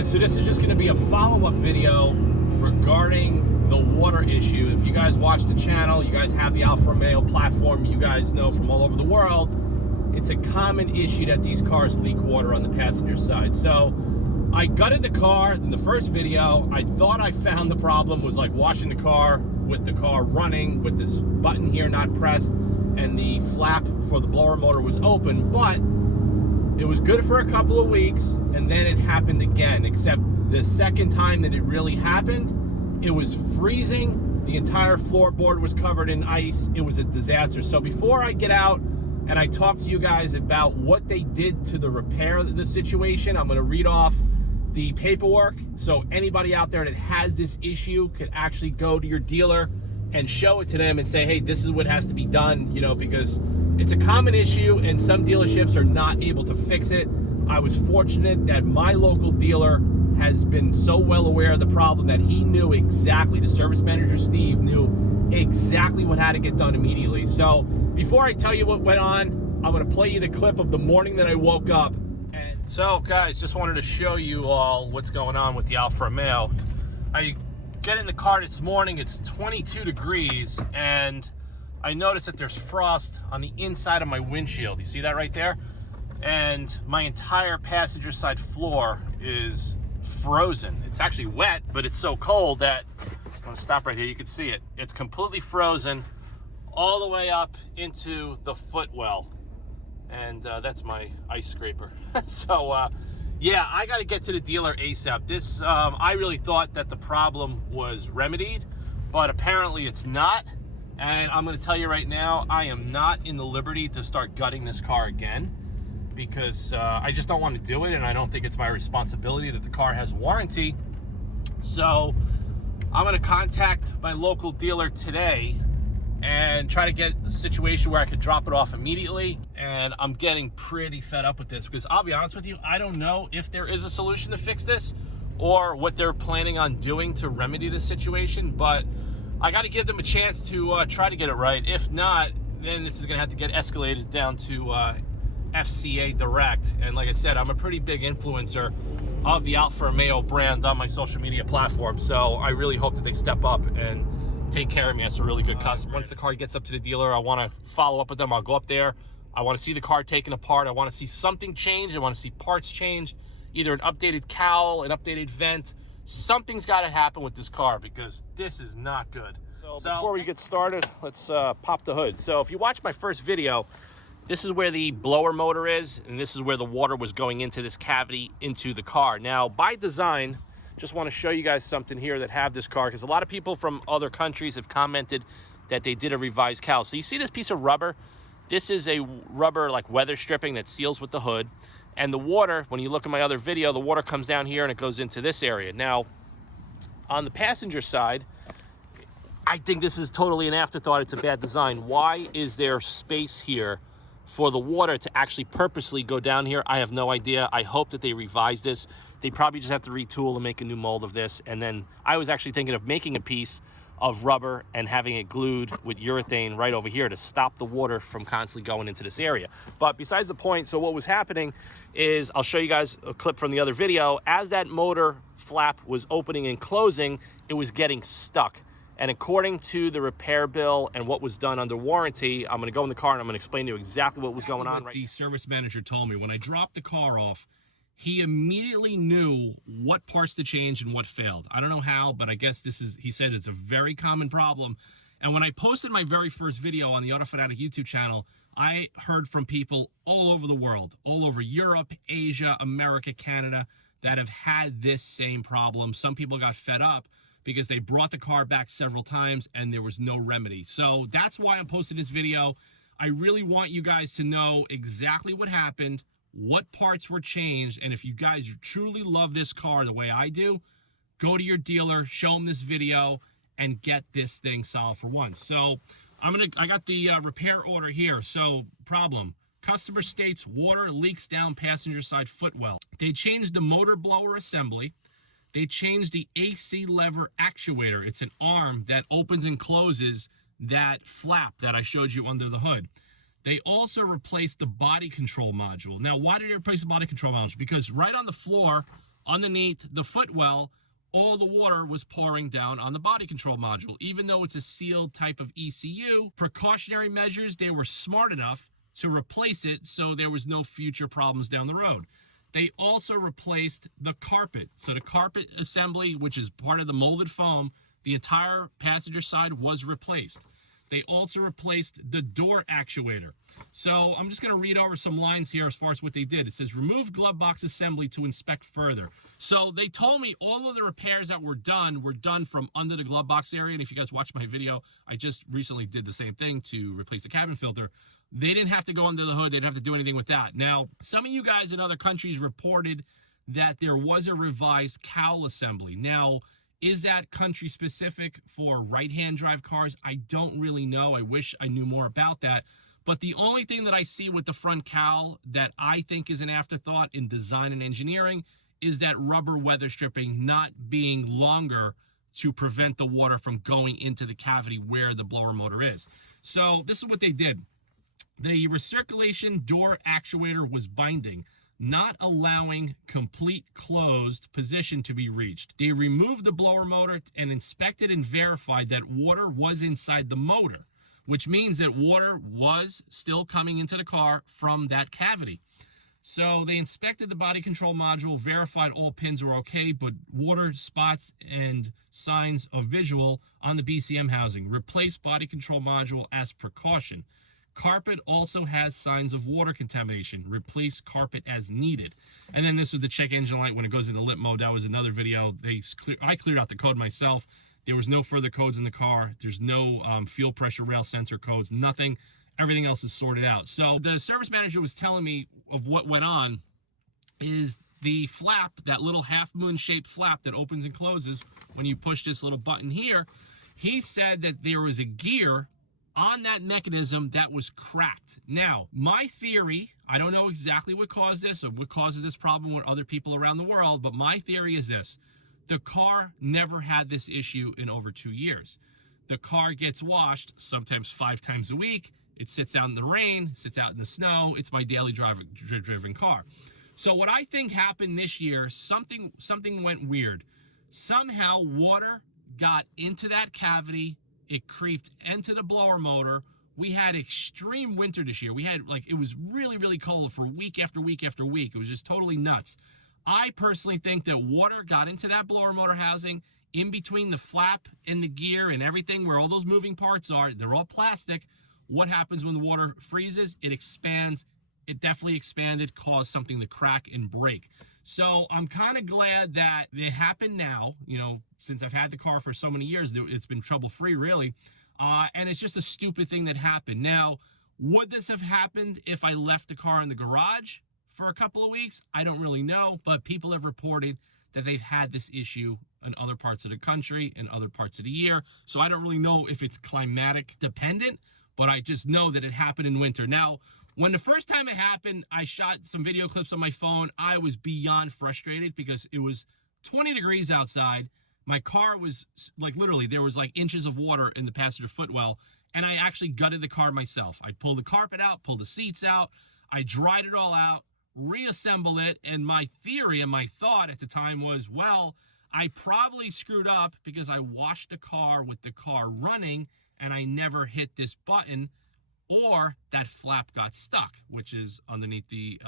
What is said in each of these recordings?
guys, so this is just going to be a follow-up video regarding the water issue. If you guys watch the channel, you guys have the Alfa Romeo platform, you guys know from all over the world, it's a common issue that these cars leak water on the passenger side. So I gutted the car in the first video. I thought I found the problem was like washing the car with the car running with this button here not pressed and the flap for the blower motor was open, but it was good for a couple of weeks and then it happened again, except the second time that it really happened, it was freezing. The entire floorboard was covered in ice. It was a disaster. So before I get out and I talk to you guys about what they did to the repair of the situation, I'm gonna read off the paperwork so anybody out there that has this issue could actually go to your dealer and show it to them and say, hey, this is what has to be done, you know, because it's a common issue and some dealerships are not able to fix it. I was fortunate that my local dealer has been so well aware of the problem that he knew exactly, the service manager, Steve, knew exactly what had to get done immediately. So before I tell you what went on, I'm gonna play you the clip of the morning that I woke up. And so guys, just wanted to show you all what's going on with the Alfa Romeo. I get in the car this morning, it's 22 degrees, and I noticed that there's frost on the inside of my windshield. You see that right there? And my entire passenger side floor is frozen. It's actually wet, but it's so cold that, I'm gonna stop right here, you can see it. It's completely frozen all the way up into the footwell. And that's my ice scraper. So yeah, I gotta get to the dealer ASAP. This, I really thought that the problem was remedied, but apparently it's not. And I'm gonna tell you right now, I am not in the liberty to start gutting this car again because I just don't want to do it, and I don't think it's my responsibility that the car has warranty. So I'm gonna contact my local dealer today and try to get a situation where I could drop it off immediately. And I'm getting pretty fed up with this because I'll be honest with you, I don't know if there is a solution to fix this or what they're planning on doing to remedy the situation, but I got to give them a chance to try to get it right. If not, then this is gonna have to get escalated down to FCA Direct. And like I said, I'm a pretty big influencer of the Alfa Romeo brand on my social media platform, so I really hope that they step up and take care of me as a really good customer. Once the car gets up to the dealer, I want to follow up with them. I'll go up there. I want to see the car taken apart. I want to see something change. I want to see parts change, either an updated cowl, an updated vent. Something's got to happen with this car because this is not good. So before we get started, let's pop the hood. So if you watch my first video, this is where the blower motor is, and this is where the water was going into this cavity into the car. Now, by design, just want to show you guys something here that have this car, because a lot of people from other countries have commented that they did a revised cowl. So you see this piece of rubber? This is a rubber like weather stripping that seals with the hood. And the water, when you look at my other video, the water comes down here and it goes into this area. Now, on the passenger side, I think this is totally an afterthought. It's a bad design. Why is there space here for the water to actually purposely go down here? I have no idea. I hope that they revise this. They probably just have to retool and make a new mold of this. And then I was actually thinking of making a piece of rubber and having it glued with urethane right over here to stop the water from constantly going into this area. But besides the point, so what was happening is, I'll show you guys a clip from the other video. As that motor flap was opening and closing, it was getting stuck. And according to the repair bill and what was done under warranty, I'm gonna go in the car and I'm gonna explain to you exactly what was going on. The service manager told me when I dropped the car off, he immediately knew what parts to change and what failed. I don't know how, but I guess this is, he said it's a very common problem. And when I posted my very first video on the Auto Fanatic YouTube channel, I heard from people all over the world, all over Europe, Asia, America, Canada, that have had this same problem. Some people got fed up because they brought the car back several times and there was no remedy. So that's why I'm posting this video. I really want you guys to know exactly what happened, what parts were changed, and if you guys truly love this car the way I do, go to your dealer, show them this video, and get this thing solved for once. So I got the repair order here. So problem, customer states water leaks down passenger side footwell. They changed the motor blower assembly. They changed the AC lever actuator. It's an arm that opens and closes that flap that I showed you under the hood. They also replaced the body control module. Now, why did they replace the body control module? Because right on the floor underneath the footwell, all the water was pouring down on the body control module. Even though it's a sealed type of ECU, precautionary measures, they were smart enough to replace it so there was no future problems down the road. They also replaced the carpet. So the carpet assembly, which is part of the molded foam, the entire passenger side was replaced. They also replaced the door actuator. So I'm just going to read over some lines here as far as what they did. It says, remove glove box assembly to inspect further. So they told me all of the repairs that were done from under the glove box area. And if you guys watch my video, I just recently did the same thing to replace the cabin filter. They didn't have to go under the hood. They didn't have to do anything with that. Now, some of you guys in other countries reported that there was a revised cowl assembly. Now, is that country specific for right-hand drive cars? I don't really know. I wish I knew more about that. But the only thing that I see with the front cowl that I think is an afterthought in design and engineering is that rubber weather stripping not being longer to prevent the water from going into the cavity where the blower motor is. So this is what they did. The recirculation door actuator was binding, not allowing complete closed position to be reached. They removed the blower motor and inspected and verified that water was inside the motor, which means that water was still coming into the car from that cavity. So they inspected the body control module, verified all pins were okay, but water spots and signs of visual on the BCM housing. Replaced body control module as precaution. Carpet also has signs of water contamination. Replace carpet as needed. And then this was the check engine light when it goes into lit mode. That was another video. I cleared out the code myself. There was no further codes in the car. There's no fuel pressure rail sensor codes, nothing. Everything else is sorted out. So the service manager was telling me of what went on is the flap, that little half moon shaped flap that opens and closes when you push this little button here. He said that there was a gear on that mechanism that was cracked. Now, my theory, I don't know exactly what caused this or what causes this problem with other people around the world, but my theory is this. The car never had this issue in over 2 years. The car gets washed sometimes 5 times a week. It sits out in the rain, sits out in the snow. It's my daily driven car. So what I think happened this year, something went weird. Somehow water got into that cavity. It creeped into the blower motor. We had extreme winter this year. We had, it was really, really cold for week after week after week. It was just totally nuts. I personally think that water got into that blower motor housing in between the flap and the gear and everything where all those moving parts are. They're all plastic. What happens when the water freezes? It expands. It definitely expanded, caused something to crack and break. So I'm kind of glad that it happened now. You know, since I've had the car for so many years, it's been trouble-free, really. And it's just a stupid thing that happened. Now, would this have happened if I left the car in the garage for a couple of weeks? I don't really know, but people have reported that they've had this issue in other parts of the country and other parts of the year. So I don't really know if it's climatic dependent, but I just know that it happened in winter. Now, when the first time it happened, I shot some video clips on my phone. I was beyond frustrated because it was 20 degrees outside. My car was literally, there was inches of water in the passenger footwell, and I actually gutted the car myself. I pulled the carpet out, pulled the seats out, I dried it all out, reassembled it, and my theory and my thought at the time was, well, I probably screwed up because I washed the car with the car running and I never hit this button, or that flap got stuck, which is underneath the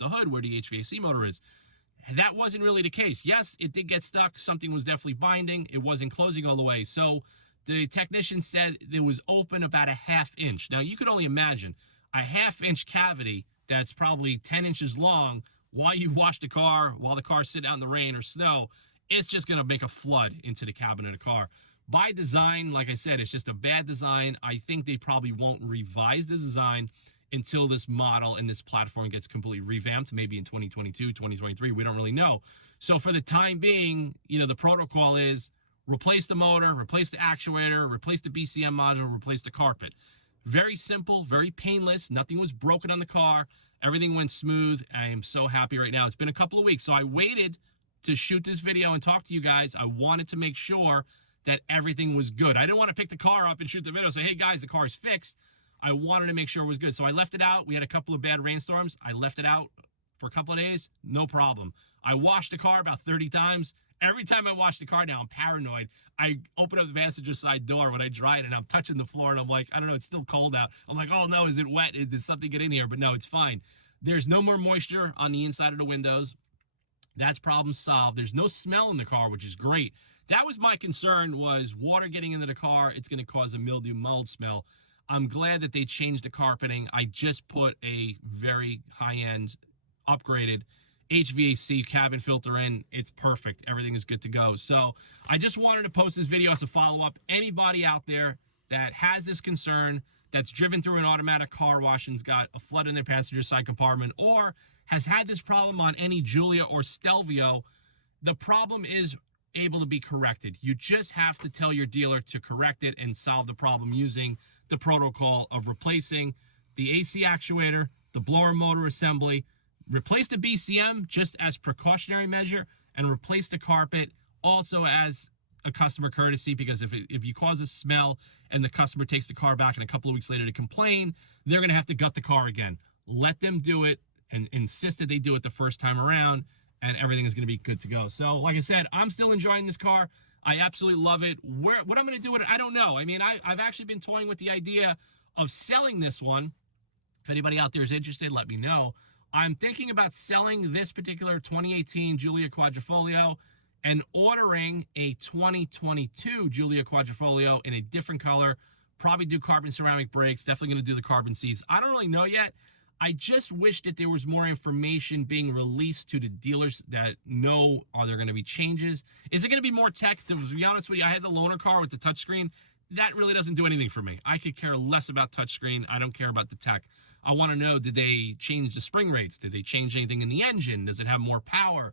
hood where the HVAC motor is. That wasn't really the case. Yes, it did get stuck. Something was definitely binding. It wasn't closing all the way. So the technician said it was open about a ½ inch. Now, you could only imagine a ½ inch cavity that's probably 10 inches long while you wash the car, while the car's sitting out in the rain or snow. It's just going to make a flood into the cabin of the car. By design, like I said, it's just a bad design. I think they probably won't revise the design until this model and this platform gets completely revamped, maybe in 2022, 2023. We don't really know. So for the time being, you know, the protocol is replace the motor, replace the actuator, replace the BCM module, replace the carpet. Very simple, very painless. Nothing was broken on the car. Everything went smooth. I am so happy right now. It's been a couple of weeks, so I waited to shoot this video and talk to you guys. I wanted to make sure that everything was good. I didn't want to pick the car up and shoot the video, say, hey guys, the car's fixed. I wanted to make sure it was good. So I left it out. We had a couple of bad rainstorms. I left it out for a couple of days, no problem. I washed the car about 30 times. Every time I wash the car now, I'm paranoid. I open up the passenger side door when I dry it, and I'm touching the floor, and I'm like, I don't know, it's still cold out. I'm like, oh no, is it wet? Did something get in here? But no, it's fine. There's no more moisture on the inside of the windows. That's problem solved. There's no smell in the car, which is great. That was my concern, was water getting into the car. It's going to cause a mildew mold smell. I'm glad that they changed the carpeting. I just put a very high-end, upgraded HVAC cabin filter in. It's perfect. Everything is good to go. So I just wanted to post this video as a follow-up. Anybody out there that has this concern, that's driven through an automatic car wash and's got a flood in their passenger side compartment, or has had this problem on any Giulia or Stelvio, the problem is able to be corrected. You just have to tell your dealer to correct it and solve the problem using the protocol of replacing the AC actuator, the blower motor assembly, replace the BCM just as precautionary measure, and replace the carpet also as a customer courtesy, because if you cause a smell and the customer takes the car back and a couple of weeks later to complain, they're going to have to gut the car again. Let them do it and insist that they do it the first time around, and everything is going to be good to go. So like I said, I'm still enjoying this car. I absolutely love it. What I'm going to do with it, I don't know. I mean, I've actually been toying with the idea of selling this one. If anybody out there is interested, let me know. I'm thinking about selling this particular 2018 Giulia Quadrifoglio and ordering a 2022 Giulia Quadrifoglio in a different color. Probably do carbon ceramic brakes. Definitely going to do the carbon seats. I don't really know yet. I just wish that there was more information being released to the dealers that know, are there going to be changes? Is it going to be more tech? To be honest with you, I had the loaner car with the touchscreen. That really doesn't do anything for me. I could care less about touchscreen. I don't care about the tech. I want to know, did they change the spring rates? Did they change anything in the engine? Does it have more power?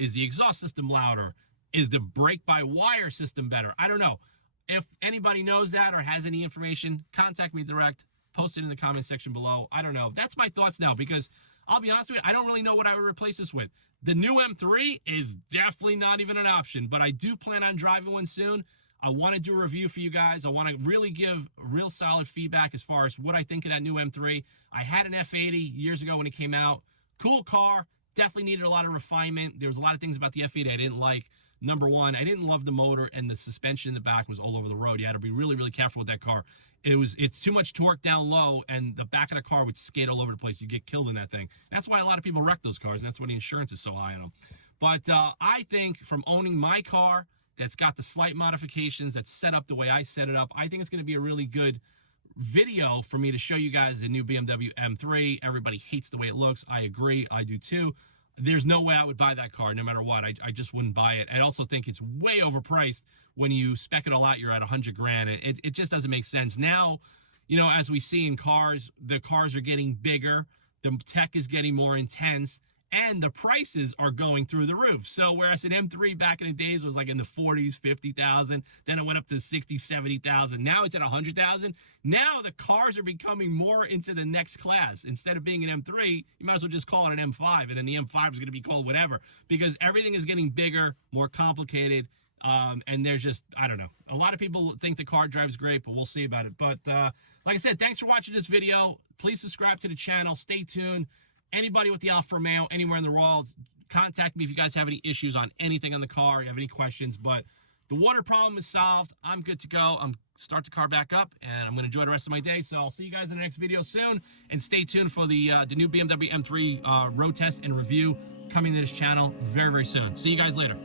Is the exhaust system louder? Is the brake-by-wire system better? I don't know. If anybody knows that or has any information, contact me direct. Post it in the comment section below. I don't know. That's my thoughts now, because I'll be honest with you, I don't really know what I would replace this with. The new M3 is definitely not even an option, but I do plan on driving one soon. I want to do a review for you guys. I want to really give real solid feedback as far as what I think of that new M3. I had an F80 years ago when it came out. Cool car. Definitely needed a lot of refinement. There was a lot of things about the F80 I didn't like. Number one, I didn't love the motor, and the suspension in the back was all over the road. You had to be really, really careful with that car. It's too much torque down low, and the back of the car would skate all over the place. You get killed in that thing. That's why a lot of people wreck those cars, and that's why the insurance is so high on them. But I think from owning my car that's got the slight modifications, that's set up the way I set it up, I think it's going to be a really good video for me to show you guys the new BMW M3. Everybody hates the way it looks. I agree. I do too. There's no way I would buy that car no matter what. I just wouldn't buy it. I also think it's way overpriced. When you spec it all out, you're at 100 grand. It just doesn't make sense. Now, you know, as we see in cars, the cars are getting bigger. The tech is getting more intense. And the prices are going through the roof. So whereas an M3 back in the days was like in the 40s, 50,000, then it went up to 60, 70,000. Now it's at 100,000. Now the cars are becoming more into the next class. Instead of being an M3, you might as well just call it an M5, and then the M5 is going to be called whatever, because everything is getting bigger, more complicated. And there's just, I don't know. A lot of people think the car drives great, but we'll see about it. But like I said, thanks for watching this video. Please subscribe to the channel. Stay tuned. Anybody with the Alfa Romeo anywhere in the world, contact me if you guys have any issues on anything on the car, you have any questions. But the water problem is solved. I'm good to go. I'm start the car back up, and I'm going to enjoy the rest of my day. So I'll see you guys in the next video soon, and stay tuned for the new BMW M3 road test and review coming to this channel very, very soon. See you guys later.